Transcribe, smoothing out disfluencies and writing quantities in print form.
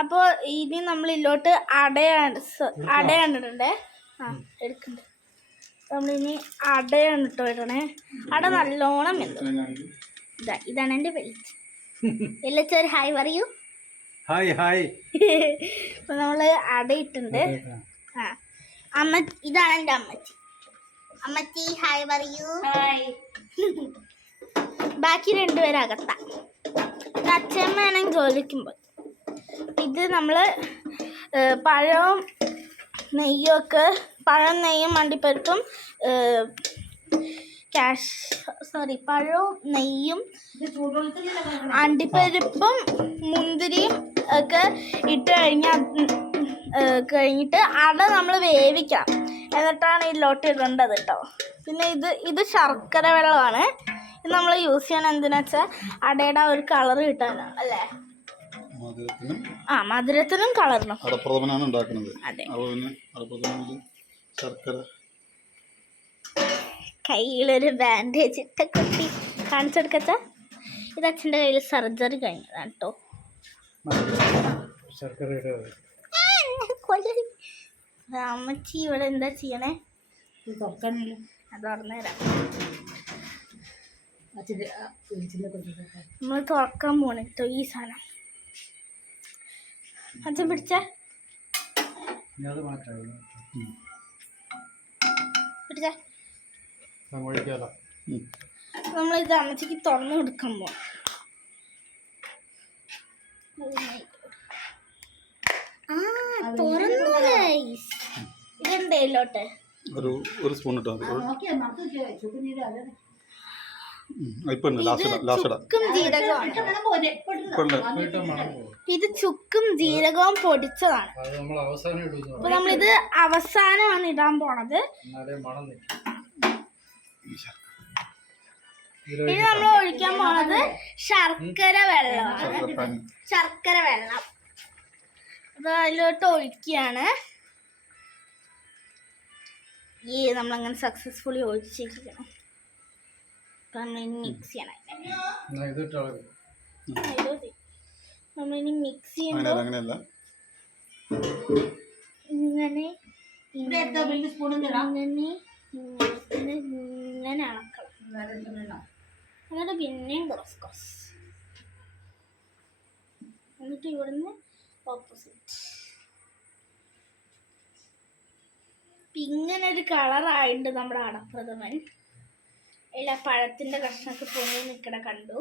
അപ്പോൾ ഇനി നമ്മൾ ഇതിലോട്ട് അടയാണിടണ്ടേ. എടുക്കണ്ട്. നമ്മളിനി അടയാണ് ഇട്ടോ ഇടണേ. അട നല്ലോണം ഇതാണ് എൻ്റെ വെയിറ്റ്. എല്ലാച്ചൊരു ഹായ് പറയൂ. Hi hi. അപ്പൊ നമ്മള് അടയിട്ടുണ്ട്. ഇതാണ് എൻ്റെ അമ്മച്ചി. അമ്മച്ചി ഹായ് പറയൂ. ബാക്കി രണ്ടുപേരും അകത്താ. അച്ഛമ്മയാണെങ്കിൽ ജോലിക്കുമ്പോൾ. ഇത് നമ്മൾ പഴവും നെയ്യും അണ്ടിപ്പരിപ്പും പഴവും നെയ്യും അണ്ടിപ്പരിപ്പും മുന്തിരിയും ഒക്കെ ഇട്ട് കഴിഞ്ഞിട്ട് അട നമ്മൾ വേവിക്കാം. എന്നിട്ടാണ് ഇതിലോട്ട് ഇടേണ്ടത് കേട്ടോ. പിന്നെ ഇത് ശർക്കര വെള്ളമാണ്. ഇത് നമ്മൾ യൂസ് ചെയ്യാൻ എന്തിനാ വെച്ചാൽ അടയുടെ ഒരു കളർ കിട്ടാനാണ് അല്ലേ. മധുരത്തിനും കളറിനും കയ്യിലൊരു ബാൻഡേജ് ഇട്ട കുട്ടി കാണിച്ചെടുക്കച്ച. ഇത് അച്ഛൻ്റെ കയ്യിൽ സർജറി കഴിഞ്ഞതാണ് കേട്ടോ. അമ്മച്ചി ഇവിടെ എന്താ ചെയ്യണേ? അത് പറഞ്ഞുതരാം. നമ്മൾ തുറക്കാൻ പോണ കേട്ടോ ഈ സാധനം. അച്ഛൻ പിടിച്ചേ. നമ്മളിത് അമ്മച്ചിക്ക് തുറന്നു കൊടുക്കാൻ പോണം. തുറന്നു. ഇതെന്തേലോട്ടെ ഒരു സ്പൂൺ ഇട്ടോ. ഇത് ചുക്കും ജീരകവും പൊടിച്ചതാണ്. അപ്പൊ നമ്മളിത് അവസാനമാണ് ഇടാൻ പോണത്. ഇനി നമ്മൾ ഒഴിക്കാൻ പോണത് ശർക്കര വെള്ളമാണ്. ശർക്കര വെള്ളം അത് അതിലോട്ട് ഒഴിക്കുകയാണ്. നമ്മളങ്ങനെ സക്സസ്ഫുള്ളി ഒഴിച്ചിരിക്കണം. നമ്മളിനി മിക്സ് ചെയ്യണം. നമ്മളിനി മിക്സ് ചെയ്യുമ്പോൾ ഇങ്ങനെ അളക്കണം. എന്നിട്ട് പിന്നെയും കുറച്ച് എന്നിട്ട് ഇവിടുന്ന് ഓപ്പോസിറ്റ്. ഇങ്ങനെ ഒരു കളറായിട്ടുണ്ട് നമ്മുടെ അടപ്രഥമൻ. എല്ലാ പഴത്തിൻ്റെ കഷ്ണമൊക്കെ പൊങ്ങി നിൽക്കണ കണ്ടു.